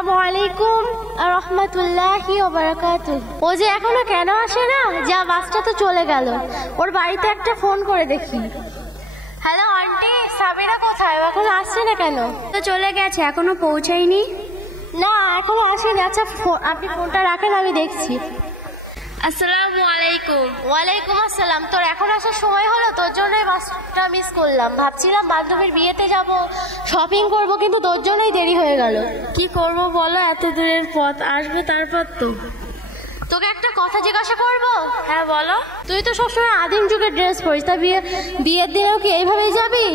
আসসালামু আলাইকুম রহমতুল্লাহি ওয়া বারাকাতুহু। ও যে এখনো কেন আসে না? যা বাসটা তো চলে গেল, ওর বাড়িতে একটা ফোন করে দেখি। হ্যালো আন্টি, সাবিরা কোথায়? এখন আসছে না কেন? তো চলে গেছে, এখনো পৌঁছায়নি। না এখনো আসেনি। আচ্ছা আপনি ফোনটা রাখেন, আমি দেখছি। আসসালামু আলাইকুম। ওয়ালাইকুম আসসালাম। তোর এখন আসার সময় হলো? তোর জন্যই বাসটা মিস করলাম। ভাবছিলাম বান্ধবীর বিয়েতে যাব, শপিং করব, কিন্তু তোর জন্যই দেরি হয়ে গেল। কি করব বলো, এত দূরের পথ আসবে, তারপর তো। তোকে একটা কথা জিজ্ঞাসা করব? হ্যাঁ বলো। তুই তো সবসময় আদিম যুগের ড্রেস পরিস, তা বিয়ের দিনেও কি এইভাবেই যাবি?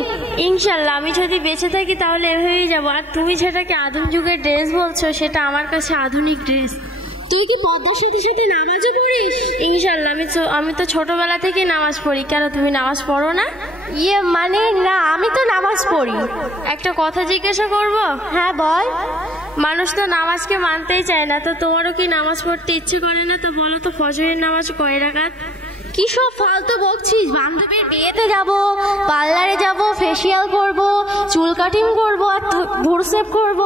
ইনশাল্লাহ, আমি যদি বেঁচে থাকি তাহলে এভাবেই যাবো। আর তুমি যেটাকে আধুনিক যুগের ড্রেস বলছো, সেটা আমার কাছে আধুনিক ড্রেস। তুই কি পর্দার সাথে সাথে নামাজও পড়িস? ইনশাল্লাহ, আমি তো ছোটবেলা থেকে নামাজ পড়ি। কেন, তুমি নামাজ পড়ো না? মানে না, আমি তো নামাজ পড়ি। একটা কথা জিজ্ঞাসা করব? হ্যাঁ বল। মানুষ তো নামাজকে মানতেই চায় না, তো তোমারও কি নামাজ পড়তে ইচ্ছে করে না? তো বলো তো, ফজরের নামাজ কয় রাকাত? কি সব ফালতু বকছিস? বান্ধবীর বিয়েতে যাব, পার্লারে যাব, ফেসিয়াল করব, চুল কাটিং করব, আর ভুর সেভ করব,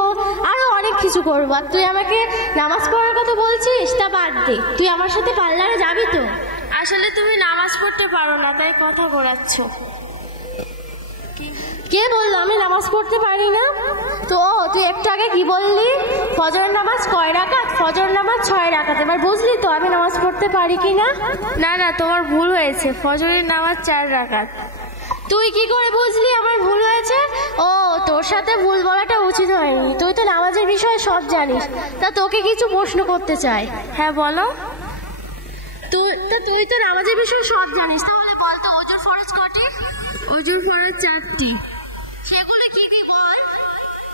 আরো অনেক কিছু করব, আর তুই আমাকে নামাজ পড়ার কথা বলছিস? তা বাদ দে, তুই আমার সাথে পার্লারে যাবি তো? আসলে তুমি নামাজ পড়তে পারো না, তাই কথা ঘোরাচ্ছ। কে বললো আমি নামাজ পড়তে পারি না? তো তুই একটু আগে কি বললি? ফজরের নামাজ কয় রাকাত? ফজর নামাজ 6 রাকাত। এবার বুঝলি তো আমি নামাজ পড়তে পারি কি না? না না, তোমার ভুল হয়েছে, ফজরের নামাজ 4 রাকাত। তুই কি করে বুঝলি আমার ভুল হয়েছে? তোর সাথে ভুল বলাটা উচিত হয়নি। তুই তো নামাজের বিষয়ে সব জানিস, তা তোকে কিছু প্রশ্ন করতে চাই। হ্যাঁ বলো। তুই তো নামাজের বিষয়ে সব জানিস, তাহলে বল তো ওজুর ফরজ কটি? ওজুর ফরজ 4টি। সেগুলো কি কি বল?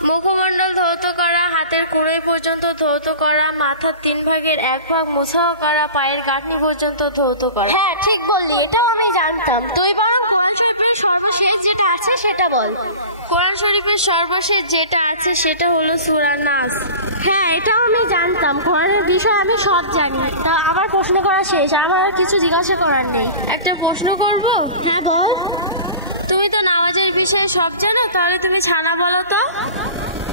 মুখমণ্ডল ধৌত করা, হাতের কুড়ি পর্যন্ত ধৌত করা, মাথার 3 ভাগের 1 ভাগ মোছাও করা, পায়ের কাঠি পর্যন্ত ধৌত করা। হ্যাঁ ঠিক বললি, এটাও আমি জানতাম। তুই বরং কোরআন শরীফের সর্বশেষ যেটা আছে সেটা বল। কোরআন শরীফের সর্বশেষ যেটা আছে সেটা হলো সূরা নাস। হ্যাঁ এটাও আমি জানতাম, কোরআনের বিষয়ে আমি সব জানি। তা আমার প্রশ্ন করা শেষ, আমার আর কিছু জিজ্ঞাসা করার নেই। একটা প্রশ্ন করব? হ্যাঁ বল। তুমি তো নামাজের বিষয়ে সব জানো, তাহলে তুমি ছানা বলো তো।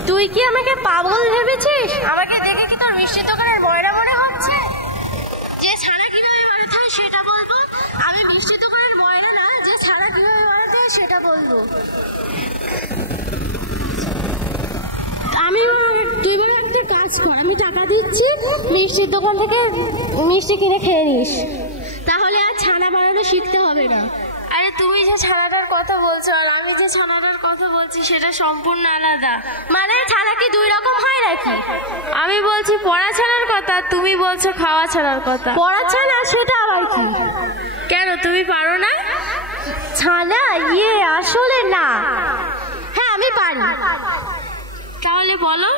তুই কি আমাকে পাগল ভেবেছিস? আমাকে দেখে কি তোর মিষ্টি দোকানের ময়রা মনে হচ্ছে? যে ছানা কিভাবে বানাতে হয় সেটা বলবো? আমি মিষ্টি দোকানের ময়রা না, যে ছানা কিভাবে বানাতে হয় সেটা বলবো। তুই বলে একটা কাজ কর, আমি টাকা দিচ্ছি, মিষ্টির দোকান থেকে মিষ্টি কিনে খেয়ে নিস, তাহলে আর ছানা বানানো শিখতে হবে না। আরে তুমি যে ছানাটার কথা বলছো আর আমি যে ছানাটার কথা বলছি সেটা সম্পূর্ণ আলাদা। মানে ছানা কি 2 রকম হয় নাকি? আমি বলছি পড়া ছানার কথা, তুমি বলছো খাওয়া ছানার কথা। পড়া ছানা সেটা আবার কি? কেন, তুমি পারো না? ছানা আসলে না। হ্যাঁ আমি পারি। তাহলে বলো।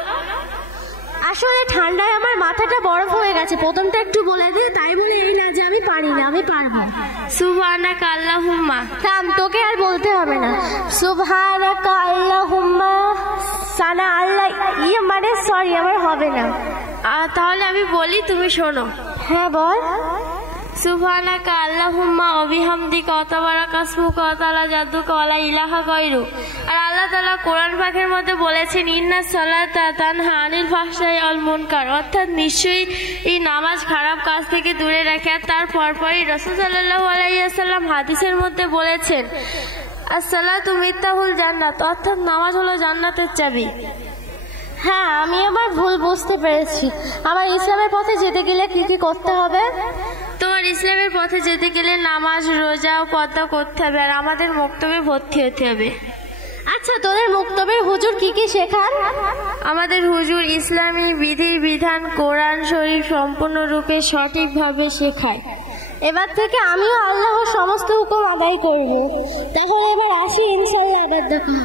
আসলে ঠান্ডায় আমার মাথাটা বরফ হয়ে গেছে, প্রথমটা একটু বলে দে, তাই বলে এই না যে আমি পারি না, আমি পারবো। সুবহানাকা আল্লাহুম্মা। থাম, তোকে আর বলতে হবে না। সুবহানাকা আল্লাহুম্মা সানা আল্লাহ মানে সরি, আমার হবে না। তাহলে আমি বলি, তুমি শোনো। হ্যাঁ বল। সুবহানাকা আল্লাহুম্মা ওয়া বিহামদিকা ওয়া তাবারাকা ইসমুকা ওয়া তাআলা জাদ্দুকা ওয়া লা ইলাহা গায়রু। আর আল্লাহ তাআলা কোরআন পাকের মধ্যে বলেছেন, ইন্নাস সালাতা তানহা আনিল ফাহশাই ওয়াল মুনকার, অর্থাৎ নিশ্চয়ই এই নামাজ খারাপ কাজ থেকে দূরে রাখে। আর তার পরপরই রাসূল সাল্লাল্লাহু আলাইহি ওয়াসাল্লাম হাদিসের মধ্যে বলেছেন, আসসালাতু মিফতাহুল জান্নাত, অর্থাৎ নামাজ হলো জান্নাতের চাবি। হ্যাঁ আমি আমার ভুল বুঝতে পেরেছি। আমার ইসলামের পথে যেতে গেলে কি কি করতে হবে? তোমার ইসলামের পথে যেতে গেলে নামাজ, রোজা ও পর্দা করতে হবে, আর আমাদের মক্তবে ভর্তি হতে হবে। আচ্ছা তোদের মক্তবের হুজুর কি কি শেখান? আমাদের হুজুর ইসলামী বিধি বিধান কোরআন শরীফ সম্পূর্ণরূপে সঠিকভাবে শেখায়। এবার থেকে আমিও আল্লাহর সমস্ত হুকুম আদায় করব। তাহলে এবার আসি, ইনশাআল্লাহ আবার দেখা।